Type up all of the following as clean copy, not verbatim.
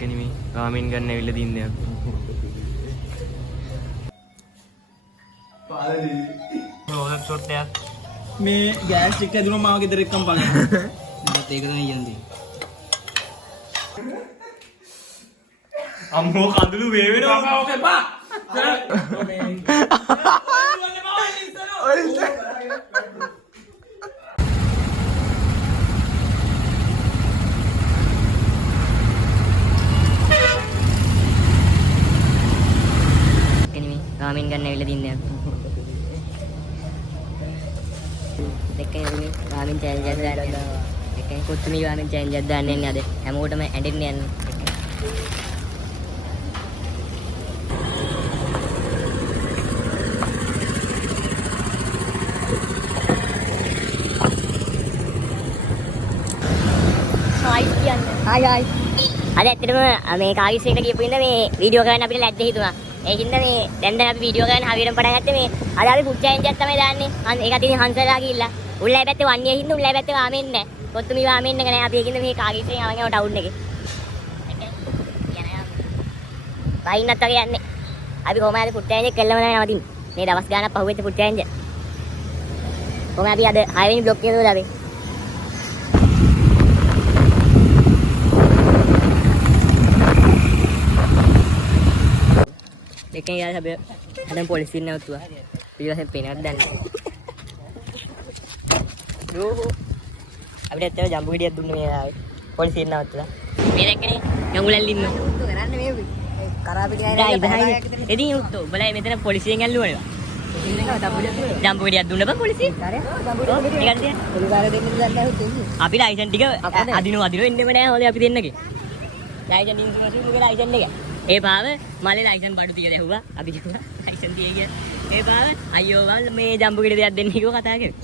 එක්කනේ මේ රාමෙන් ගන්න ඇවිල්ලා දින්නේ අපි. පාරදී. මොකද සොට්ටයක්. මේ ගෑස් එක ඇදුණා මාව ගෙදර එක්කම බලන්න. මට ඒක තමයි කියන්නේ. අම්මෝ කඳුළු වේවෙනවා. ඕකේ බා. රාමෙන් ගන්න ඇවිල්ලා දින්නේ අපි. දෙකේ මේ රාමෙන් චැලෙන්ජ් එකක් දාන්න. දෙකේ කොත්තුමි රාමෙන් චැලෙන්ජ් එකක් දාන්න යන්නේ අද. හැමෝටම ඇඬෙන්න යන්නේ. Hi hi. අද ඇත්තටම මේ කාගිස් එකට ගියපු ඉඳ මේ වීඩියෝ කරන්න අපිට ලැජ්ජ හිතුණා. ඒකින්ද මේ දැන් අපි වීඩියෝ කරන්න හරියටම පටන් ගත්තේ මේ අද අපි ෆුඩ් චැලෙන්ජ් එකක් තමයි දාන්නේ. ඒක අතින් හංසලා ගිහිල්ලා. උල්ලයි පැත්තේ වන්නේ හින්දා උල්ලයි පැත්තේ රාමෙන් නැහැ. කොත්තුමි රාමෙන් එක නැහැ. අපි ඒකින්ද මේ කාගිස් එකෙන් අරන් යනවා ටවුන් එකේ. වයින්නත් වගේ යන්නේ. අපි කොහමද ෆුඩ් චැලෙන්ජ් එක කළම නැහැ නවතින්නේ. මේ දවස් ගානක් පහුවෙච්ච ෆුඩ් චැලෙන්ජ් එක. කොහමද අපි අද 6 වෙනි බ්ලොක් එකේ දාලා අපි. දෙකෙන් යාර හැබැයි හදන් පොලිසියෙන් නැවතුවා. ඊළඟට පේනවත් දැන්. යෝ. අපිට ඇත්තට ජම්බු ගෙඩියක් දුන්නේ මේ ආවේ. පොලිසියෙන් නැවතුලා. මේ දැක්කනේ ගඟුලල් ඉන්න. කරන්නේ මේ කරා පිට ගහලා එදින් උත්තෝ බලයි මෙතන පොලිසියෙන් ඇල්ලුවා. ජම්බු ගෙඩියක් දුන්න බා පොලිසිය. අපි ලයිසන් ටික අදිනව එන්නෙම නෑ හොඳයි අපි දෙන්නගේ. ලයිසන් ඉන්ෂුරන්ස් එක ලයිසන් එක. ඒ පාව මලේ ලයිසන් බඩු තිය දැහුවා අපි කිව්වා ලයිසන් තිය කිය. ඒ පාව අයියෝ වල් මේ ජම්බු ගෙඩි දෙයක් දෙන්න කිව්ව කතා කරේ.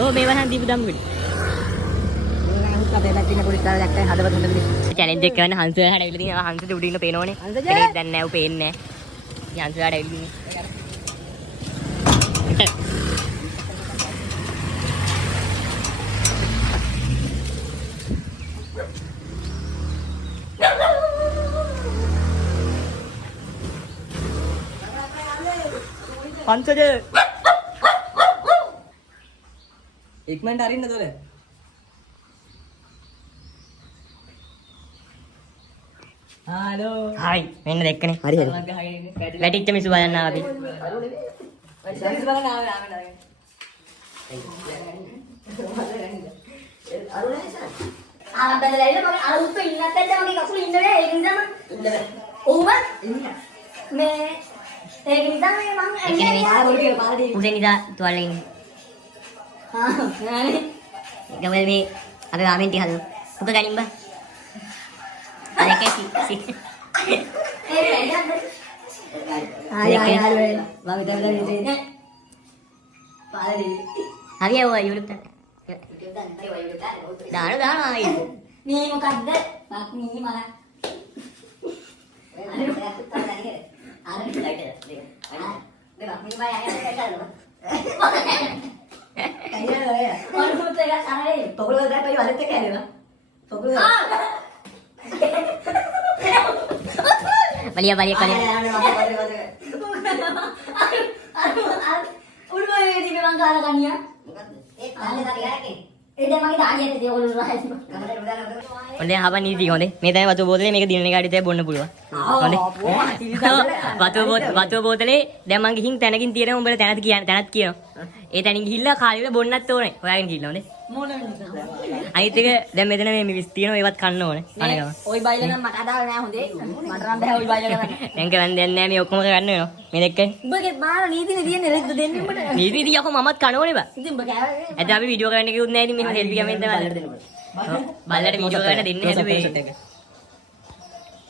ඔව් මේ වහන් දීපු ජම්බු ගෙඩි. මේ අහුත් අපේ පැත්තේ පොලිස් කාර්යය දැක්කම හදවත් හොඳ මිනිස්සු. චැලෙන්ජ් එක කරන හංසලට ඇවිල්ලා තියෙනවා. හංසට උඩින් ඉන්න පේනෝනේ. ඒක දැන් නෑ ඌ පේන්නේ නෑ. හංසලට ඇවිල්ලා පන්සජ ඉක්මනට අරින්න දොර. හලෝ. හායි මෙන්න දෙක්කනේ. හරි හරි. වැටිච්ච මිසු බලන්න ආවා අපි. සර්විස් බලන්න ආවේ ආවෙ. අරුණේසන්. ආවන්දලා ඉන්න මම අර උත්තු ඉන්නත් ඇද්ද මගේ කකුල ඉන්න බෑ ඒක නිසා මම ඉන්න බෑ. ඔව්ව මේ ඒක නිසා මම ඇන්නේ උදේ නිදා තුවාලේ ඉන්නේ. නේ. ගමල් මේ අපි රාමෙන් ටික හදමු. උක ගනින් බා. අරකේ සි. ආය ආය ආය මම ඉතින් ඉන්නේ. පාරේ. හරිය ඔය YouTube දාන්න. දාන ආයි. මේ මොකද්ද? මී මල. Baliya. Onde haba niti honde. Me tane watu botale මේක දිනන ගාඩි තේ බොන්න පුළුවන්. හොඳේ. වතු බෝතලේ දැන් මං ගිහින් තැනකින් තියෙනවා උඹලා තැනත් කියනවා. ඒ තැනින් ගිහිල්ලා කාලේ වල බොන්නත් ඕනේ. හොයාගෙන ගිහිල්ලා හොඳේ. අනිත් එක දැන් මෙතන මේ මිවිස් තියෙනවා ඒවත් කන්න ඕනේ. අනගම. ওই බයිල නම් මට අදාළ නෑ හොඳේ. මට නම් බෑ ওই බයිල ගන්න. දැන් කරන් දෙන්නේ නෑ මේ ඔක්කොම කරන්න වෙනවා. මේ දෙක්කේ. උඹගේ මාන නීතිනේ තියෙන්නේ රෙද්ද දෙන්නේ උඹට. නීති යකෝ මමත් කන ඕනේ බා. ඉතින් උඹ කෑවේ. ඇත්ත අපි වීඩියෝ කරන්න කිව්වොත් නෑ ඉතින් මෙහෙම හෙල්පි කමෙන්ට් තමයි. බල්ලට වීඩියෝ කරන්න දෙන්නේ හැදුවේ.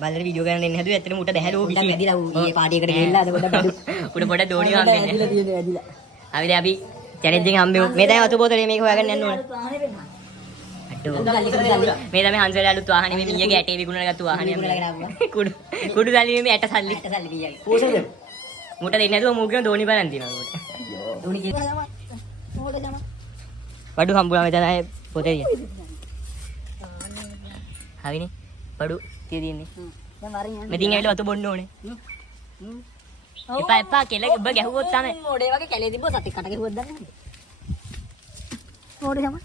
බල්ලට වීඩියෝ කරන්න දෙන්නේ හැදුවේ ඇත්තටම උට දැහැලෝ විසි. වැදිලා ඌ ඊයේ පාටියකට ගිහිල්ලා අද පොඩ දෝණි හම් වෙන්නේ. වැදිලා තියෙන්නේ වැදිලා. අපි දැන් අපි චැලෙන්ජ් එකෙන් හම්බෙමු. මේ තමයි වතු බෝතලේ මේක හොයාගන්න යන්න ඕනේ. මේ තමයි හංසලා අලුත් වාහනේ මේ මීයගේ ඇටේ විකුණලා ගත්ත වාහනේ. කුඩු සල්ලි මේ ඇට සල්ලි. පොසද? මුට දෙන්නේ නැතුව මූ කියන දෝණි බලන් තියනවා උට. දෝණි කියන මොකද යම? බඩු හම්බුනා මෙතන පොතේ. හරිනේ. බඩු තියෙන්නේ. දැන් වරින් යන්න. මෙතින් ඇවිල්ලා වතු බොන්න ඕනේ. එපා කෙල ඔබ ගැහුවොත් තමයි. මොඩේ වගේ කැලේ තිබ්බොත් සතෙක් කට ගැහුවත් දන්නේ නැහැ. මොඩේ තමයි.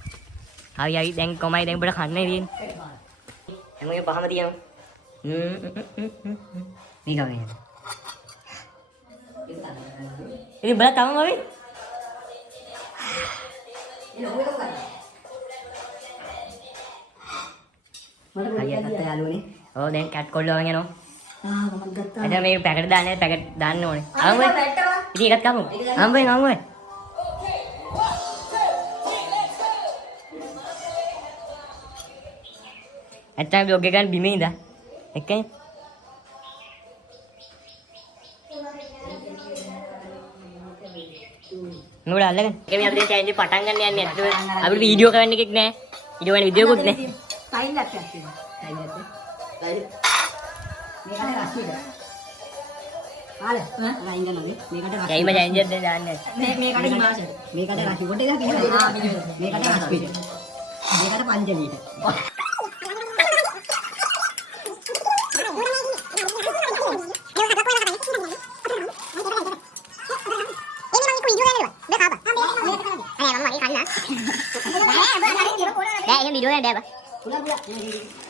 හරි දැන් කොමයි දැන් ඔබට කන්නේ තියෙන්නේ. හැමෝම පහම තියමු. මේ ගමනේ. ඉතින් බල තමම වෙයි. ඔව් දැන් කැට් කොල්ලෝ වගේ යනවා. මම ගත්තා. එතන මේ පැකට් දාන්නේ පැකට් දාන්න ඕනේ. අම්මේ. ඉතින් එකක් කමු. අම්මේ. ඇත්තම බ්ලොග් එක ගන්න බිමේ ඉඳා. එක්කනේ. නෝඩ අල්ලගෙන. ඒක මේ අපිට චැලෙන්ජ් පටන් ගන්න යන්නේ ඇත්තට. අපිට වීඩියෝ කරන්න එකක් නැහැ. වීඩියෝ කරන්න විදියකුත් නැහැ. ටයිල් එකක් තියෙනවා. ටයිල් එකක්. මේකට රස්සිද. ආල රයින් ගන්නනේ. මේකට රස්සිද. ඒයිම චැලෙන්ජ් එකක් දාන්නේ. මේකට හිමාසෙ. මේකට රස්සි කොට එකක් ඉන්නවා. මේකට රස්සිද. මේකට පංචලීට. එහෙම වීඩියෝ ගන්න බෑ.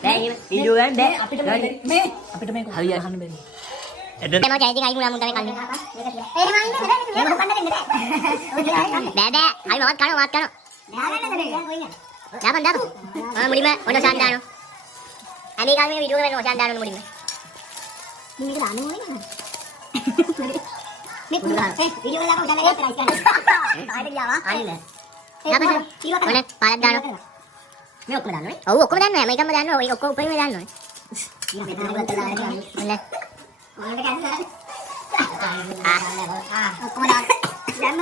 බෑ එහෙම වීඩියෝ ගන්න බෑ. අපිට මේක හරි අහන්න බැරි. එතන මම චැලෙන්ජ් එක අයින් වුණා මුන් තමයි කන්නේ. බෑ බෑ. හරි මමත් කනවා. දාපන්. මම මුලින්ම ඔන්න ඔසන් දානවා. අනේ කාලේ මේ වීඩියෝ එක වෙන ඔසන් දානවා මුලින්ම. මේක දාන්න ඕනේ නේද? මේ වීඩියෝ එක දාලා උඩ නැගලා ප්‍රයිස් ගන්න. ආයෙත් ගියාවා. අන්න. දාපන්. ඔන්න පාලක් දානවා. මේ ඔක්කොම දාන්න ඕනේ. ඔව් ඔක්කොම දානවා. මේකම දානවා. ඔය ඔක්කොම උඩින්ම දානවා. මෙතන ගත්තා දාන්න. ඔන්න. ඔයාලට කැන්සල්. ඔක්කොම දාන්න. දැම්ම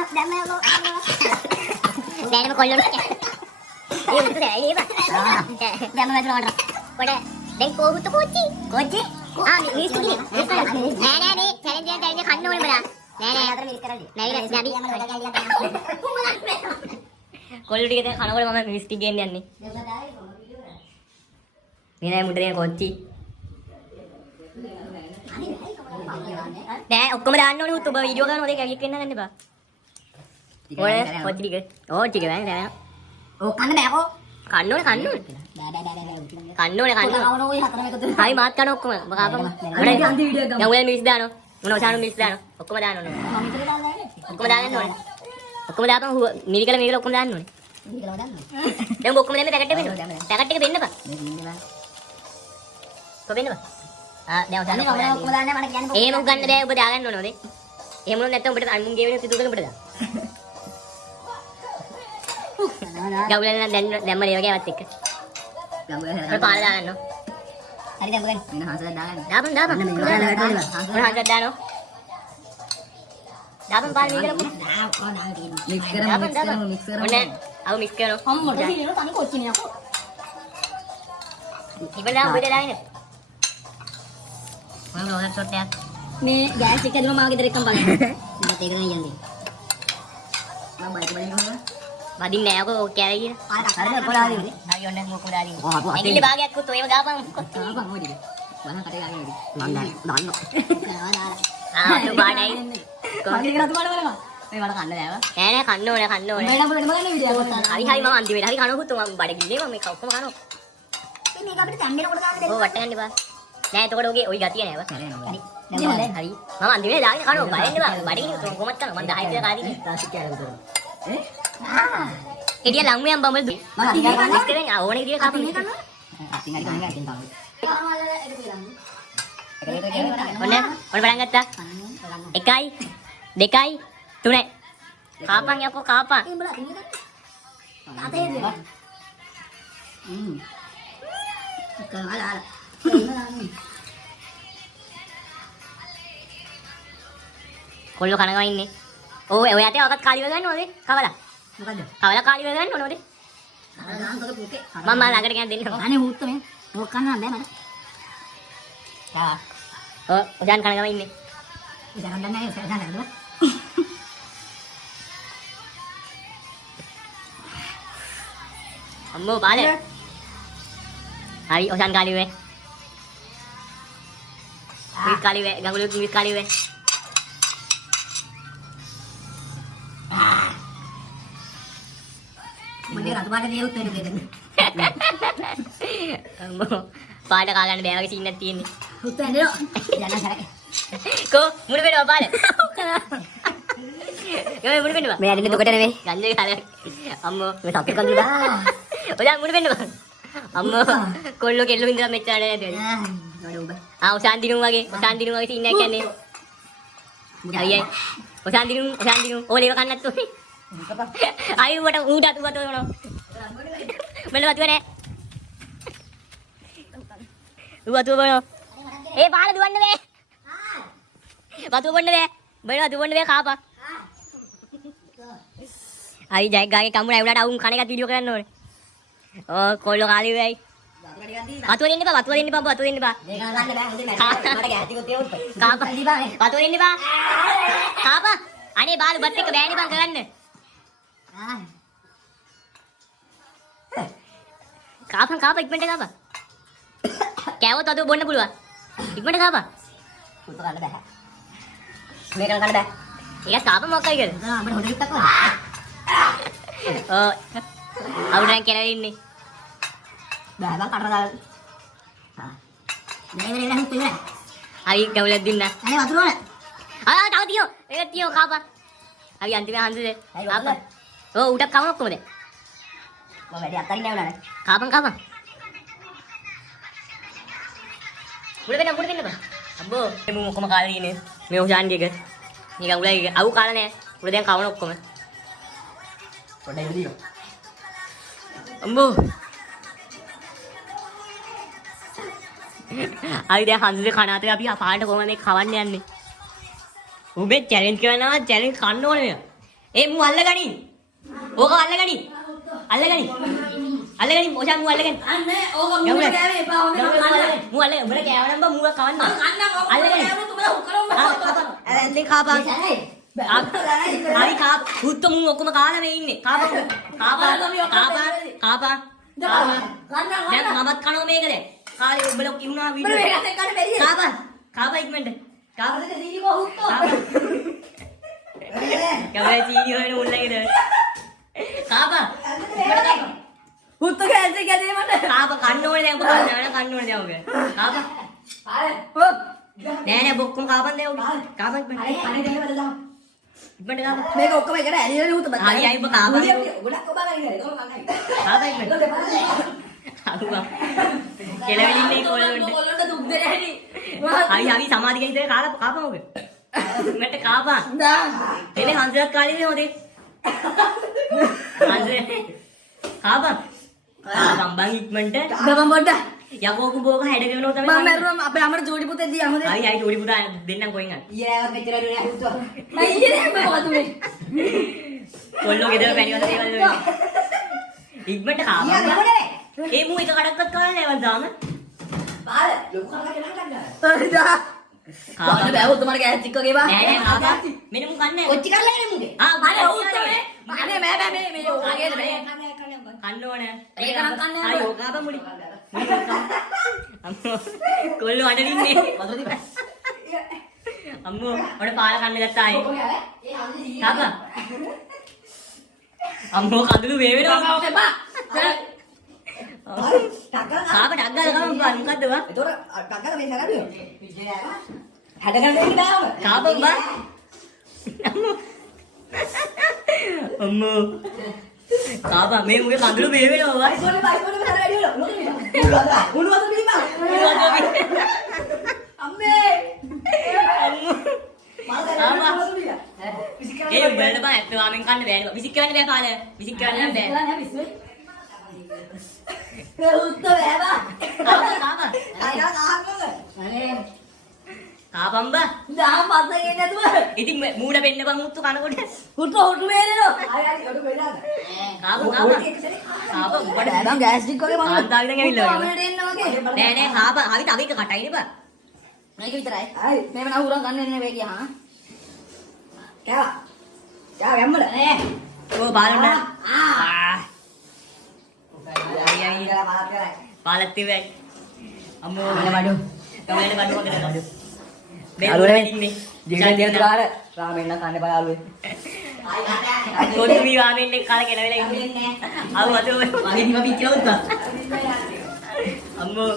දැනම කොල්ලොට. ඒ උත්තර ඇයි ඒවා? දැම්ම වැදුනට. පොඩ දැන් කොහොමද කොච්චි? කොච්චි? මිස් කිලි. නෑ මේ චැලෙන්ජ් එක කන්න ඕනේ බලා. නෑ අතර මිස් කරන්නේ. නෑ කොල්ලු ටික දැන් කනකොට මම මිස් ටික ගෙන්න යන්නේ. මේ නෑ මුඩ දෙන කොච්චි. නෑ ඔක්කොම දාන්න ඕනේ උත් ඔබ වීඩියෝ කරනවා දෙක ඇවිත් වෙන්න ගන්න එපා. ඔය කොච්චි ටික. ඕ ටික බෑ. ඕක කන්න බෑකෝ. කන්න ඕනේ. කන්න ඕනේ. හයි මාත් කන ඔක්කොම. ඔබ කාපම. දැන් ඔය මිස් දානවා. මොන ඔසානු මිස් දානවා. ඔක්කොම දාන්න ඕනේ. ඔක්කොම දාන්න ඕනේ. ඔක්කොම දාපන් නිවිකල මේකල ඔක්කොම දාන්න ඕනේ. දැන් ඔක්කොම දැම්මේ පැකට් එක වෙන්න. පැකට් එක දෙන්න බා. කොහෙන්ද බා? දැන් ඔතන ඔක්කොම දාන්න මට කියන්න. එහෙම ගන්න බෑ ඔබ දාගන්න ඕනේ ඔතේ. එහෙම වුණොත් නැත්තම් ඔබට අනුන් ගේ වෙන සිතුවකට ඔබට දාන්න. ගවුලෙන් දැම්ම ලේ වගේ වත් එක්ක. ඔය පාල දාගන්න ඕන. හරි දැන් ගන්න. වෙන හංසලා දාගන්න. දාපන්. මොන හංසක් දානවා? දාපන් පාල මේකල කො. ඔක්කොම දාන්න තියෙනවා. මික්ස් කරමු. ඔන්න අව මික්ස් කරනවා. අම්මට දිනන තනි කොච්චිනේ යකෝ. ඉබලා ඔබට දාගෙන. මොන රෝසට් ෂොට් මේ ගෑස් එක ඇදුණා මාගේ දරෙක්කම් බලන්න. මට ඒක නෑ යන්නේ. මම බයික් බලන්න ඕන. වදින්න නෑ ඔක කෑවේ කියන. හරිද පොඩාදී. හරි ඔන්න මොකද දාගෙන. ඇඟිලි භාගයක් උත් ඔයව දාපන්. තාපන් මොඩි. බලන්න කටේ ගාගෙන ඉදි. මම දාන්න. දාලා. අතු බාඩයි. මගේ කරත් බලන්න. මේ මට කන්න බෑව. නෑ කන්න ඕනේ. උඹලා බලන්න බලන්න වීඩියෝ එක. හරි මම අන්තිමට හරි කනකොත් මම බඩගින්නේ මම මේක ඔක්කොම කනවා. මේක අපිට තැම්බෙනකොට දාන්න දෙන්න. ඔව් වට ගන්න එපා. නෑ එතකොට ඔගේ ওই ගතිය නෑව. හරි. හරි. මම අන්තිමේ දාගෙන කනවා. බලන්න බා. බඩගින්නේ කොහොමද කනවා. මම 10 විතර කාදී. ප්ලාස්ටික් කෑල්ල විතර. එදියා ලංගුයන් බම්බල් දු. මම අතින් ගන්න. මිස් කරෙන් ඕනේ විදියට කපන්න. අතින් හරි ගන්න අතින් තමයි. ඔන්න පටන් ගත්තා. 1 2 3 කාපන් යකෝ කාපන්. උඹලා අතින් ගන්න. තාතේ දෙන්න. කවලා. කොල්ල කනගම ඉන්නේ. ඔව් ඔය යතේ වකත් කාලි වෙ ගන්න ඕනේ. කවලා. මොකද්ද? කවලා කාලි වෙ ගන්න ඕනේ. දාන්නකො පුතේ. මම ළඟට ගෙන දෙන්න. අනේ හුත්ත මේ. මොක කන්න බෑ මට. යා. ඔජාන් කනගම ඉන්නේ. ඉතින් ගන්න නැහැ සරසන නේද? අම්මෝ බාලේ. හරි ඔජාන් කාලි වෙ. මිස් කාලි වේ ගඟුලු මිස් කාලි වේ මගේ රතු පාට දේ උත්තර දෙන්න. අම්මෝ පාට කා ගන්න බෑ වගේ සීන් එකක් තියෙන්නේ උත්තර දෙන්න. යන්න සරයි. කෝ මුණ වෙනවා පාට යෝ මුණ වෙනවා මේ ඇදෙන්නේ දුකට නෙවෙයි. ගන්නේ කාලේ අම්මෝ මේ සතුට කන්දු දා ඔයා මුණ වෙනවා අම්මෝ කොල්ලෝ කෙල්ලෝ ඉඳලා මෙච්චර නේද නඩ උඹ. උසාන් දිනුම් වගේ සීන් එකක් කියන්නේ අයියයි උසාන් දිනුම් ඕලේව කන්නත් උනේ අයි වට ඌට අතු වත වෙනවා මෙන්න වතුව නෑ වතුව බෝ ඒ පාල දුවන්න බෑ වතුව බොන්න බෑ බෑ වතුව බොන්න බෑ කාපා අයි ජයි ගාගේ කම්මුණා උඩට අවුන් කණ එකත් වීඩියෝ කරන්න ඕනේ ඕ කොල්ලෝ කාලේ වෙයි වතුව දෙන්න බා වතුව දෙන්න බා වතුව දෙන්න බා මේක ගන්න බෑ හොඳේ නෑ. මට ගැහතිකුත් තියෙවුත්. කාපා දීපා නේ. වතුව දෙන්න බා කාපා අනේ බාලු බත් එක බෑනේ බං කරන්න කාපා ඉක්මනට කාපා කෑවොත් අද බොන්න පුළුවන් ඉක්මනට කාපා උත්තර ගන්න බෑ. මේක ගන්න බෑ. ඒක කාපා මොකක්ද කියලා අපිට හොඳ කිත්තක් ඕන. අවුඩෙන් කියලා ඉන්නේ බෑ බං කටර දාලා. නේ හුත් ඉවරයි. හරි ගවලක් දුන්නා අනේ වතුර ඕන. තව තියෝ ඒක තියෝ කාපා හරි අන්තිම හන්දද කාපා උඩ කම ඔක්කොමද මම වැඩි අත්තරින් නෑ උනානේ. කාපා මුල වෙන්න බා අම්බෝ මේ මොකම කාලේ ඉන්නේ මේ උසාන්ඩියක නිකන් උලයි අවු කාලා නෑ උල දැන් කවන ඔක්කොම පොඩ්ඩක් ඉදිරිය. අම්බෝ අයි දැන් හන්දේ කන අතර අපි පාරට කොහමද මේ කවන්න යන්නේ උඹේ චැලෙන්ජ් කරනවා චැලෙන්ජ් කන්න ඕනේ මේ ඒ මු අල්ලගනි ඕක අල්ලගනි ඔයා මු අල්ලගනි අනේ ඕක මුල ගෑවේ එපා හොඳ මු අල්ලගනි උඹට කෑවනම් බා මුව කවන්න අල්ලගනි ඇලෙන් කාපා හරි කාපා හුත්ත මු ඔක්කොම කාලා මේ ඉන්නේ කාපා දැන් මමත් කනවා මේක දැන් කාලේ උඹලා ඉන්නවා වීඩියෝ කාපා ඉක්මනට කාපා කවයි චීනි වෙන උල්ලගෙන කාපා හුත්ත කැන්සල් කැදේ මට. කාපා කන්න ඕනේ දැන් ඔබ කන්න ඕනේ දැන් ඔබ කාපා නෑ බොක්කම කාපන් දැන් ඔබ කාපා ඉක්මනට මේක ඔක්කොම එකට ඇලිලා හුත්ත බත්. හරි අය ඔබ කාපා ගොඩක් ඔබ ගන්න ඉන්නේ. ඒක මම කාපා ඉක්මනට අරුවා කෙලවෙලින්නේ කොල්ලොන්ට කොල්ලොන්ට දුක් දෙන්නේ හැටි. හරි සමාධිය ඉඳලා කාපා ඔබ ඉක්මනට කාපා එනේ හන්සලත් කාලේ නේ හොදේ හන්සලේ කාපා බම්බන් ඉක්මනට ගමන් පොඩ්ඩ. යකෝ කුබෝක හැඩගෙනෝ තමයි මම මරුවා අපේ අමර ජෝඩි පුතේ දී අමද. හරි ජෝඩි පුතා දෙන්නම් කොහෙන් හරි ඊයේවත් මෙච්චර නෑ හුත්ත. මම ඊයේ මම මොකද උනේ. කොල්ලෝ ගෙදර පැණිවල දේවල් වල ඉක්මනට කාපා ඒ මූ එක කඩක්වත් කාලා නෑ වන්දාම බාල ලොකු කරලා ගෙනහන්න. හරිදා. කාන්න බෑ හුත්ත මට ගෑස් ටික වගේ බා. නෑ කාපා මෙන්න මු කන්නේ කොච්චි කරලා එන්නේ මුගේ. අනේ හුත්ත මේ මේ ඕකේද මේ. කන්න ඕන ඒක නම් කන්න හරි ඕක කාපා මුලි අම්මෝ කොල්ලෝ අඬින්නේ අම්මෝ ඔන්න පාල කන්න ගත්තා ආයේ කාපා අම්මෝ කඳුළු වේවෙනවා එපා. කාපා ඩක් ගාලා ගමන් බා මොකද්ද බා ඒතොර ඩග්ගල මේ සරන්නේ. හැදගන්න දෙන්න බෑ ඔබ. කාපා බා අම්මෝ කාපා මේ මුගේ කඳුළු වේවෙනවා බා බයිස්කෝලේ හර වැඩි වල. උණු වතුර බීපා. අම්මේ. ඒ උඹලට බා ඇත්ත වාමෙන් කන්න බෑනේ බා විසික් කරන්න බෑ පාල විසික් කරන්න බෑ කාපා කාපම් බා ඉතින් මූඩ වෙන්න බං මුත්තු කනකොට කාපා උඹට ආන්දාගෙන ඇවිල්ලා නෑ නෑ කාපා හරි තව එක කටයිනේ බා මේක විතරයි. මේ මන අහුරන් ගන්න නේ මේ ගියා. කෑවා. යා ගැම්මල නේ. ඕ බාලුන පාලත් තිබේ අම්මෝ මල බඩු. කවලේ බඩු වගේ බඩු යාළුවනේ ජීවිතේ තියෙන කාර රාමෙන් නම් කන්න බෑ යාළුවේ. කොල්ල වී රාමෙන් එක කාලා කෙනවෙලා ඉන්නේ. අව අතෝ වගේ දිම පිච්චලා උත්තා. අම්මෝ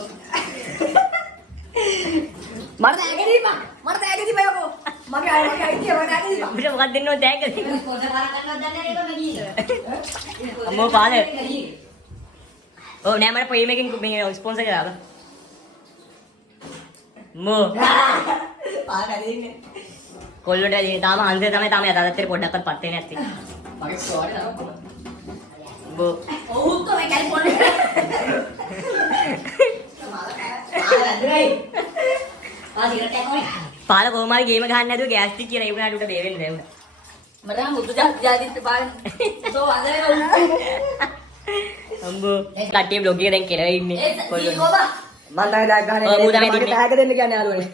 මට ඇගදීපා. මට ඇගදීපා යකෝ. මගේ අයිතිය මට ඇගදීපා. අපිට මොකක්ද දෙන්නව තෑග්ගද? පොඩ පාරක් ගන්නවත් දන්නේ නැහැ මම ගියේ. අම්මෝ පාල. ඔව් නෑ මට ප්‍රීම් එකකින් මේ ස්පොන්සර් කරා. අම්මෝ පාර ඇගදීන්නේ. කොල්ලොට තාම හන්සේ තමයි තාම යතාවතේ පොඩ්ඩක්වත් පත් වෙන්නේ නැත්තේ. මගේ ස්ටෝරි නම. බෝ ඔව් කොහේ කැලිෆෝනියා. පාල කොහොමද ගේම ගහන්න නැතුව ගෑස් ටික කියලා ඒ වුණාට උට බේ වෙන්නේ නැහැ උට. මට මුතු ජාතිත් පාන. සෝ අදේ අම්බෝ කට්ටිය බ්ලොග් එක දැන් කෙලවෙ ඉන්නේ කොල්ලෝ. මම තමයි දාග ගහන්නේ. ඔව්, මූ තමයි දෙන්නේ. ටැග් දෙන්න කියන්නේ යාළුවනේ.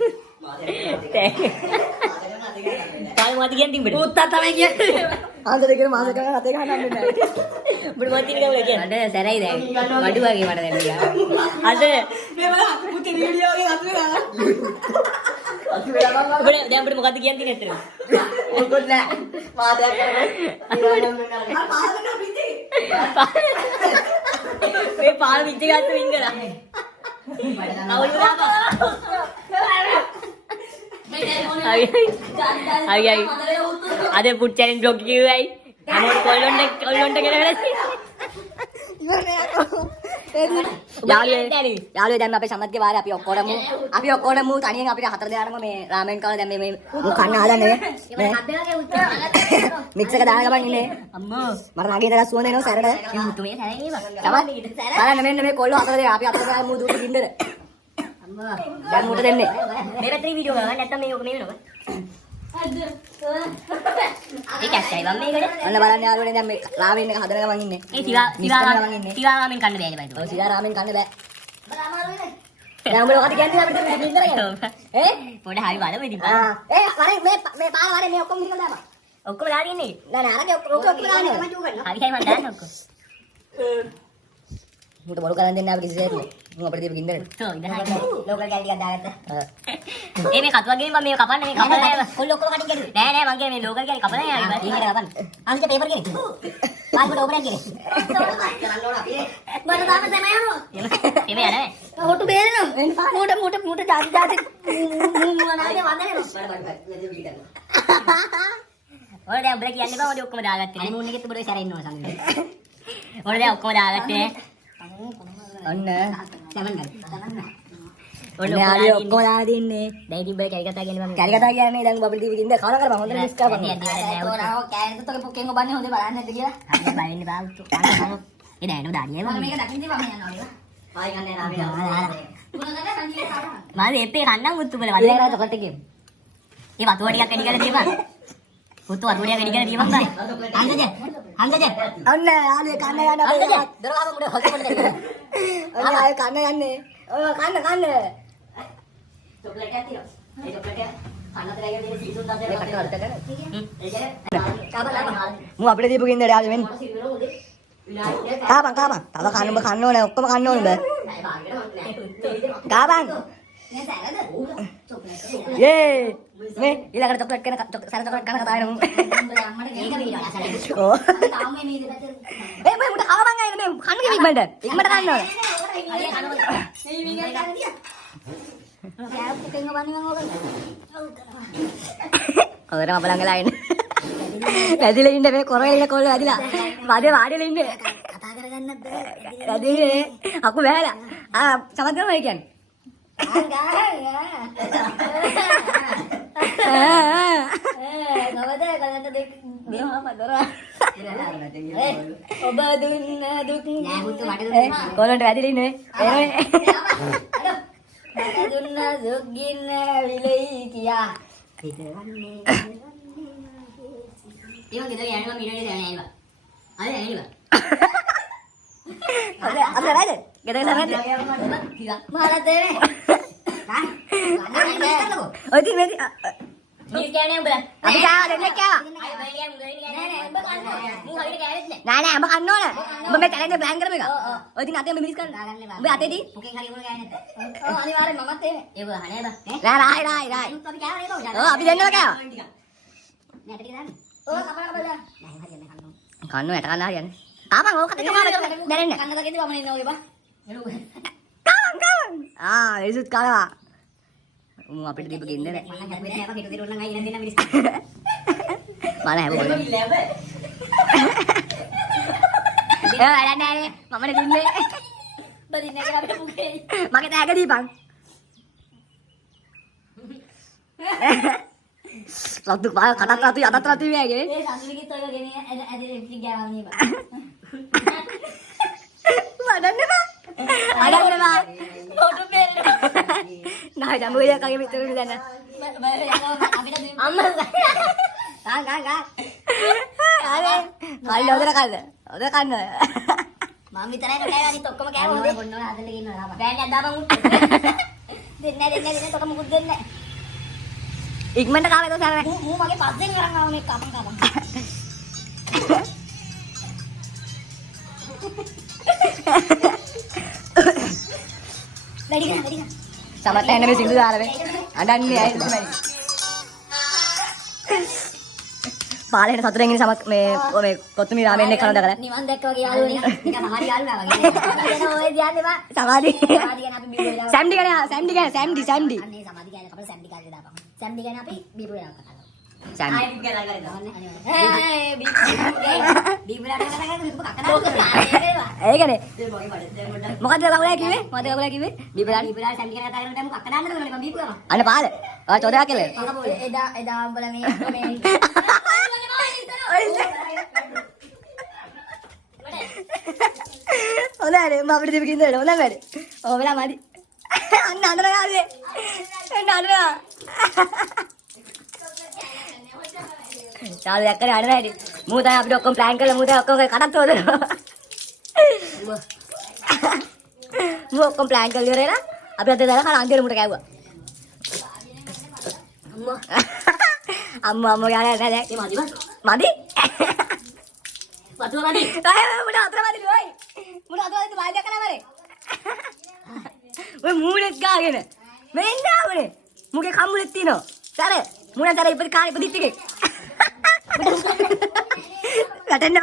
පාල මොකද කියන්නේ තිබ්බට? පුත්තා තමයි කියන්නේ. ආන්දර කියන මාස ගණන් හතේ ගහන්න හම්බෙන්නේ නැහැ. උඹට මොකද කියන්නේ කියන්නේ? අඩ සැරයි දැන්. වඩු වගේ මට දැන් ගියා. අද මේ බලන්න පුතේ වීඩියෝ එකේ අතු වෙලා. අතු වෙලා මම උඹට දැන් උඹට මොකද කියන්නේ නැත්තේ? මොකොත් නැහැ. මාතයක් කරගෙන. මේ පාල විච්ච ගත්ත වින්ගලා. අවුල් දාපා. හරි හරි. අද පුට් චැලෙන්ජ් බ්ලොග් කිව්වයි. අනෝට කොල්ලොන්ට ගෙනවෙලා. යාළුවෝ දැන් අපේ සමත්ගේ වාරේ අපි ඔක්කොටම තනියෙන් අපිට හතර දෙනාටම මේ රාමෙන් කාලා දැන් මේ මු කන්න හදන්නේ මේ මික්ස් එක දාන ගමන් ඉන්නේ අම්මෝ මට නාගේ දරස් සුවඳ එනවා සැරට මේ මුතු මේ සැරේ නේද? බලන්න මෙන්න මේ කොල්ලෝ හතර දෙනා අපි හතර දෙනා මු දුක ගින්දර අම්මා දැන් මුට දෙන්නේ මේ පැත්තේ වීඩියෝ ගන්න නැත්තම් මේක මේ වෙනවා. ඒක ඇත්තයි මම මේකට. අන්න බලන්න යාළුවනේ දැන් මේ රාමෙන් එක හදන ගමන් ඉන්නේ ඒ තිවා රාමෙන් කන්න බෑනේ බයිද. ඔව් සියා රාමෙන් කන්න බෑ දැන් උඹලා මොකද කියන්නේ අපිට මේ ගින්දර යනවා ඈ පොඩ හරි බලමු ඉතින්. ඒ වරේ මේ පාර වරේ මේ ඔක්කොම ගිහලා දාපන් ඔක්කොම දාගෙන ඉන්නේ. නෑ නෑ අරගේ ඔක්කොම දාන්නේ මම චූ කරනවා හරි හරි මම දාන්න ඔක්කොම. මුට බොරු කරන් දෙන්න අපි කිසිසේත් නෑ මම අපිට දීපු ගින්දර තෝ ඉඳහයි. ලෝකල් ගෑල් ටිකක් දාගත්තා ඒ මේ කටුවගේ මම මේක කපන්නේ මේ කපලා නෑ. කොල්ල ඔක්කොම කටින් ගැටුවේ නෑ නෑ මං කියන්නේ මේ ලෝකල් කියන්නේ කපලා නෑ. ඊකට කපන්න අන්තිම පේපර් කෙනෙක් පාස්පෝර්ට් ඕපන් කෙනෙක් මට තාම තමයි යනවා එමේ යන්නේ. හොටු බේරෙනවා මුට ජාති මොනාගේ වන්දනනවා ඔය දැන් උඹලා කියන්න බෑ ඔය ඔක්කොම දාගත්තේ. අනේ මුන්නේකෙත් බොරේ සැරේ ඉන්නවා සංගම ඔය දැන් ඔක්කොම දාගත්තේ. ඔන්න ඔන්න ඔන්න ආලිය ඔක්කොම දාලා තින්නේ දැන් ඉතින් උඹලා කැරි කතා කියන්නේ මම. කැරි කතා කියන්නේ දැන් අපිට දීපු ගින්දර කන කරපන් හොඳට මිස් කරපන් නෑ, නෑ, නෑ, නෑ. කෑනට තොගේ පුකෙන් ඔබන්නේ හොඳේ බලන්න නැද්ද කියලා හරි බයින්න බාවුතු. ඒ දැන් නෝ දාන්නේ මම. මේක දකින්න ඉතින් මම යනවා නේද පායි ගන්නේ නාමේ උනකට සංජීව කාරණා මම එපේ කන්නම් මුත්තු බල ඉතින් වද. ඒක චොකලට් එකේ ඒ වතුර ටිකක් වැඩි කරලා දීපන්. පුතු වතුර ටිකක් වැඩි කරලා දීපන් බයි. හන්දජ ඔන්න ආලිය කන්න යන්න අපේ දර ගාම මුඩ හොස්පිටල් එකට ඔන්න ආයෙ කන්න යන්නේ ඔය කන්න චොකලට් එකක් තියෙනවා ඒ චොකලට් එක කන්නත් රැගෙන තියෙන සීසුන් දාලා ඒ කටේ වලට ගන්න මු අපිට දීපු ගින්දර යාළුවෙ මෙන්න කාපන් තව කන්න ඕනේ ඔක්කොම කන්න ඕනේ බෑ කාපන් යේ මේ ඊළඟට චොකලට් කන සැර චොකලට් කන කතා වෙනවා ඕ ඒ මම මුට කවපන් අයින මේ කන්න කිවි ඉක්මනට කන්න ඕනේ ඔතන අපලංගලා ඉන්න වැදිලා ඉන්න මේ කොරේ ඉන්න කොල්ල වැදිලා වාඩිලා ඉන්නේ කතා කරගන්නත් බෑ වැදිනේ අකු බෑලා සමත් කරනවා ඒ කියන්නේ ඔබ දුන්න දුක් නෑ පුතු මට කොල්ලන්ට වැදිලා ඉන්නේ දුන්න දුක් ගින්න විලයි කියා හිතවන්නේ. ඒ වගේ දේ යනවා මිනිහේ දැන ඇයිවා. අද ඇයිවා. අද රයිද ගෙදර සමහරද මහලා දෙන්නේ ඔය ඉතින් මේ මිස් කෑනේ උඹලා. අපි කෑවා දෙන්නෙක් කෑවා. අය බෑ කියන්නේ උඹ වෙන්නේ නෑ උඹ කන්න. මූ හරියට කෑවෙත් නෑ. නෑ නෑ උඹ කන්න ඕන. උඹ මේ චැලෙන්ජ් එක ප්ලෑන් කරමු එක. ඔය ඉතින් අතේ මිනිස් කරන්න. උඹ අතේදී. මොකෙන් හරි උඹ කෑනේ නැත්නම්. ඔව් අනිවාර්යෙන් මමත් එන්නේ. ඒක අහනේ බා. නෑ රායි. අපි කෑවා නේද උඹ? ඔව් අපි දෙන්නම කෑවා. නෑ ටික දාන්න. ඔව් කපලා දාන්න. නෑ හරියන්නේ කන්න. කන්න ඇට කන්න හරියන්නේ. ආපන් ඕක දෙකම දැනෙන්න. කන්න දකින්ද වමන ඉන්න ඔගේ බා. කවන්. ඒසුත් කනවා. අපිට දීප ගින්නේ නෑ. මම හැබැයි නෑ බා හිට දිරුවන් නම් අය ඉන්න දෙන්න මිනිස්. මල හැබුවා. ඒ වැඩක් නෑනේ. මමනේ දින්නේ. බදින්නේ කියලා අපිට පුකේ. මගේ තෑග දීපන්. සද්ද පාය කටක් රතු යටත් රතු වේගේ. ඒ සංගීත ඔය ගෙන ඇදේ ඉතින් ගෑවා නේ බා. වඩන්න බා. වඩන්න බා. ෆොටෝ පෙරේ. නෑ ජම්බුලිය කගේ පිටුරු දැන්න. අපිට අම්මා ගා. අනේ. කල්ල ඔදර කන්න. ඔදර කන්න. මම විතරයි කෑවා අනිත් ඔක්කොම කෑවා හොඳේ. බොන්නවා හදන්න ගින්නවා ලාපා. බෑන් ඇද්දාපන් උත්. දෙන්නේ තොක මුකුත් දෙන්නේ නෑ. ඉක්මනට කාවේ දොස් ආවේ. මූ මගේ පස්සෙන් අරන් ආව මේ කපන්. වැඩි ගන්න. සමත් ඇන්න මේ සිංදු දාලා අඬන්නේ ඇයි තමයි. පාලේට සතුරෙන් ඉන්නේ සමත් මේ කොත්තුමි රාමෙන් එක කන දකලා. නිවන් දැක්ක වගේ යාළුවනේ. නිකන් සමාධි යාළුවා වගේ. එන ඔය ධ්‍යානෙ බා. සමාධි. සමාධි ගැන අපි බීබෝ වෙලා. සැම්ඩි ගැන සැම්ඩි. අන්නේ සමාධි ගැන අපේ සැම්ඩි කාගේ දාපන්. සැම්ඩි ගැන අපි බීබෝ වෙලා කතා කරමු. සැම්ඩි. ආයෙත් ගැන කරගන්න. බීබෝ වෙලා කතා කරන්නේ කකනා. ඒකනේ. මොකද කවුලා කිව්වේ? බීබලා සැම්ඩි ගැන කතා කරනකොට මොකක් කතාන්නද මම බීබෝ කරා. අන්න පාල. ඔය චෝදයක් කෙල්ල. එදා උඹලා මේ හොඳයි මම අපිට දෙපින් ඉන්න හොඳයි වැඩ. ඔය වෙලා මදි. අන්න අඬන යාළුවේ. එන්න අඬනවා. යාළුවා දැක්කනේ අඬන හැටි. මූ තමයි අපිට ඔක්කොම ප්ලෑන් කරලා මූ තමයි ඔක්කොම කඩත් හොදනවා. මූ ඔක්කොම ප්ලෑන් කරලා ඉවරලා අපි අද දාලා කන අන්තිමට මුට කෑවුවා. අම්මා යන්නේ නැහැ. ඒ මදි බා. මදි? වතුර මදි. මුට අතර මදි ලෝයි. මුට අතර මදි බාජා කරා මරේ. ඔය මූණෙත් ගාගෙන. මෙන්න ආවනේ. මුගේ කම්මුලෙත් තියනවා. සර මුණ සර ඉපදි කාණි ඉපදිත් එකේ. වැටෙන්න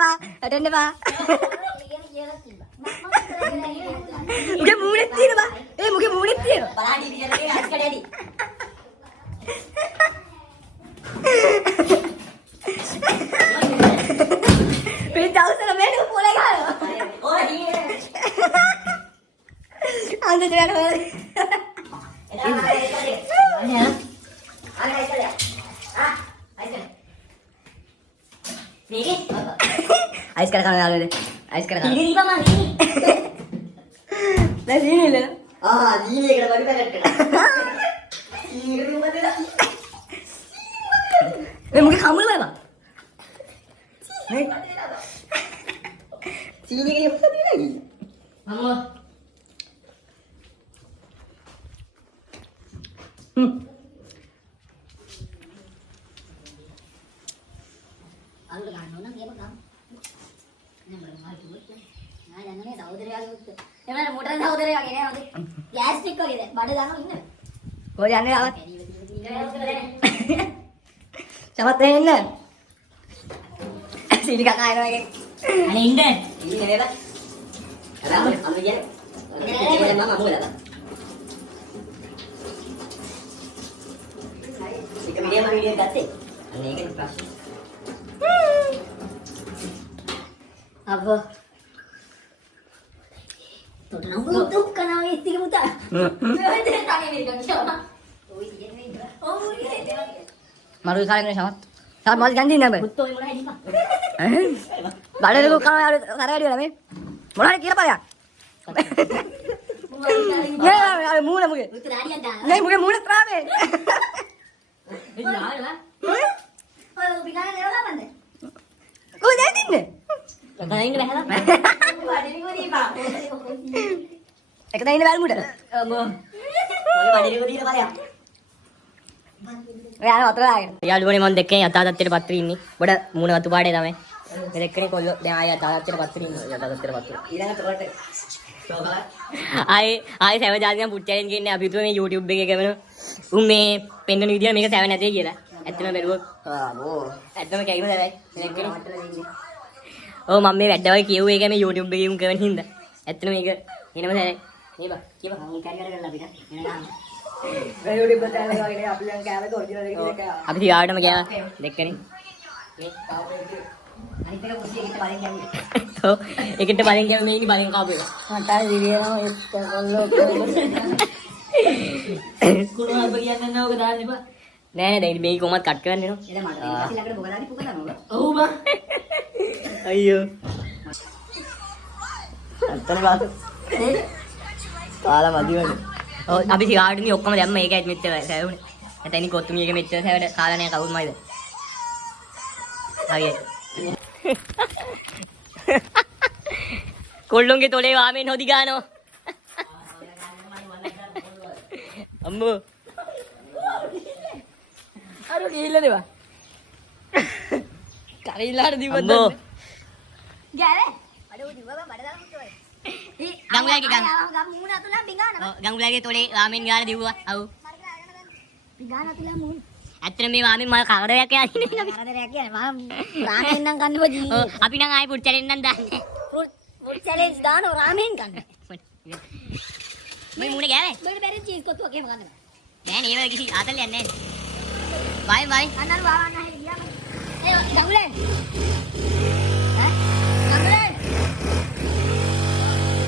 බා. මුගේ මූණෙත් තියෙනවා. මුගේ මූණෙත් තියෙනවා. බලන්න ඉතින් අස් කඩේදී. පිටවසල මේක පොලේ ගානවා. ඔය ඊයේ. අන්ද දෙයක් හොයලා. අයිස් කර කන යාළුවනේ. අයිස් කර කන. ඉතින් ඉබා මම දැන් සීනිල. දීනේකට වඩි පැකට් කරා. ඊකට උඹ දෙලා. මුගේ කමුල බබා. නේ. සීනිගේ මොකද දිනයි? මම අල්ල ගන්න ඕන කියම ගන්න. නෑ මම මාල් කිව්වොත් නෑ යන්නේ සහෝදරයාගේ උත්. එමෙන්න මොටර සහෝදරයා වගේ නෑ හොඳේ. ප්ලාස්ටික් වගේ බඩ දානවා ඉන්න. කොහෙද යන්නේ ආවත්? සමත් එන්න. සීනි කකා එනවා එකේ. අනේ ඉන්න. ඉන්නේ නේද? අර අම්ම කියන්නේ. මම අමුලලා. ඒක වීඩියෝ ගත්තේ. අන්න ඒකේ ප්‍රශ්නේ. අබ්බා තොට නම් දුක් කරනවා ඉතින් පුතා. ඔය දෙන්න තනියම ඉන්න කියනවා. ඔය ඉන්නේ ඉන්න. ඔය ඉන්නේ. මරු කාලේ සමත්. සමත් මල් ගන්නේ නැහැ බෑ. පුතෝ මොන හැදිපා. බඩලක කනවා කර වැඩි වෙලා මේ. මොනවද කියලා බලයක්. නෑ මූණ මුගේ. පුතෝ රාඩියක් දානවා. නෑ මුගේ මූණ ත්‍රාවේ. එන්න ආවලා. ඔය බිනානේ නෙවලා බන්නේ. කොහෙද යන්නේ? ගණන් ඉන්න බැහැලා. වඩේලි ගොඩිපා. එක දැන් ඉන්න බැලමුට. අම්මෝ. ඔය වඩේලි ගොඩියට බලයක්. ඔයා වතුර දාගෙන. යාළුවනේ මම දැක්කේ යථා තත්ත්වයට පත් වී ඉන්නේ. බඩ මූණ වතු පාඩේ තමයි. මේ දැක්කනේ කොල්ලෝ දැන් ආය යථා තත්ත්වයට පත් වී ඉන්නේ. යථා තත්ත්වයට පත් වී. ඊළඟ තොරට. ආයේ සෑම ජාතිකම් පුට් චැලෙන්ජ් කියන්නේ අපි හිතුවේ මේ YouTube එකේ කරන උන් මේ පෙන්වන විදිය මේක සෑම නැතේ කියලා. ඇත්තම බැලුවොත් ඇත්තම කැයිම දැවයි. දැක්කනේ. ඔව් මම මේ වැඩවල් කියුවේ ඒක මේ YouTube එකේ උන් කරන හින්දා. ඇත්තම මේක එනම දැයි. මේ බා කියපන්. මම කැරියර කරලා අපිට. එන YouTube එක channel එක වගේ අපි දැන් කෑමක ඔරිජිනල් එක කියලා. අපි තියාටම ගියා. දැක්කනේ. මේ අනිත් එක කුස්සිය කිට බලෙන් යන්නේ. ඔව් ඒකට බලෙන් ගියාම මේ ඉන්නේ බලෙන් කාපු එක. මට ආයේ දිවියනවා ඒක කොල්ලෝ කුණු අල්ප කියන්නේ නැහැ ඔක දාන්න එපා. නෑ නෑ දැන් මේක කොහොමද කට් කරන්න එනවා. එළ මට ඉතිලකට බොගලාදී පුක දානවා. ඔව් බා. අයියෝ. අත්තන බාත. කාලා මදි වගේ. ඔව් අපි සිගාරටුනි ඔක්කොම දැම්ම මේකයි මෙච්චර සෑවුනේ. නැත්නම් ඉතින් කොත්තුමි එක මෙච්චර සෑවට කාලා නෑ කවුරුත් මයිද. හරියට. කොල්ලොන්ගේ තොලේ වාමෙන් හොදි ගානෝ. අම්මෝ. අර ගිහිල්ලා දෙවා. කරිලාට දිව්වද? අම්මෝ. ගෑවේ. අර උ දිව්වා බඩ දාලා මුට්ටුවයි. ගංගුලාගේ ගම්. ගම් මූණ අතුලා බිගාන. ඔව් ගංගුලාගේ තොලේ වාමෙන් ගාලා දිව්වා. අව්. බිගාන අතුලා මූණ. ඇත්තට මේ වාමෙන් මම කරදරයක් යන්නේ අපි. කරදරයක් කියන්නේ මම රාමෙන් නම් කන්න බජී. ඔව් අපි නම් ආයි පුට් චැලෙන්ජ් නම් දාන්නේ. ෆුඩ් චැලෙන්ජ් දානෝ රාමෙන් කන්න. මේ මූණ ගෑවේ. බඩ බැරි චීස් කොත්තුවක් එහෙම ගන්න බෑ. නෑ නේ ඒව කිසි ආතල්යක් නෑ. බයි බයි. අන්නර වාවන්න හැලි ගියාම. ඒ ගඟුලේ. ඈ ගඟුලේ.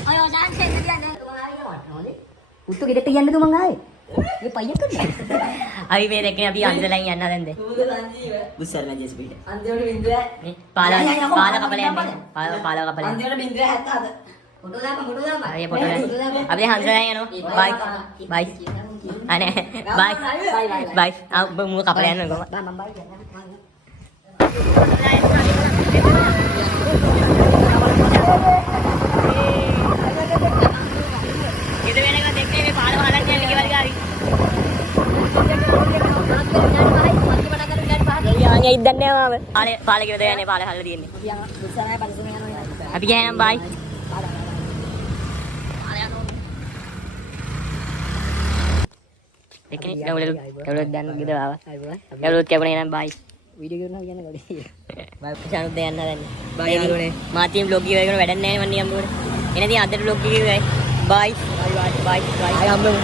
අය ඔදාන් සෙන්න කියන්නේ මම ආයෙ වටනෝනේ. උත්තු ගෙදරට යන්නද මං ආයේ. මේ පයියක් කරන්නේ. අපි මේ දැක්කේ අපි අන්දලෙන් යන්න දැන් දෙ. බුස්සල් මැජස් පිට. අන්තිමට බින්දුව. මේ පාල කපල යන්නේ. පාල කපල යන්නේ. අන්තිමට බින්දුව 70. ෆොටෝ දාපන්. අය පොටෝ අපි හංසලා යනවා. බයි. බයි. අනේ බයි. බයි. ආ මූ කපල යන්න කොහමද? මම බයි කියන්නේ. ඉත වෙනකන් දෙක්කේ මේ පාල වහලන්න යන්න කියලා ගාවි. යාන්නේ ඉද්දන්නේ මාව. පාල කියලා දෙන්නේ පාල හල්ලා තියෙන්නේ. අපි ගියා නම් බයි. දෙකේ ඩවුන්ලෝඩ් දැන් ගිහලා ආවා. ඩවුන්ලෝඩ් කැපුණේ නම් බයි. වීඩියෝ කරනවා කියන්නේ ගොඩේ. බයි ප්‍රශාන්ත් දෙන්න දැන්. බයි යාළුවනේ. මාතිම් බ්ලොග් එක කරන වැඩක් නැහැ නේ මන්නේ අම්මෝනේ. එනදී අද බ්ලොග් එකේ බයි. බයි බයි බයි. අය අම්මෝ.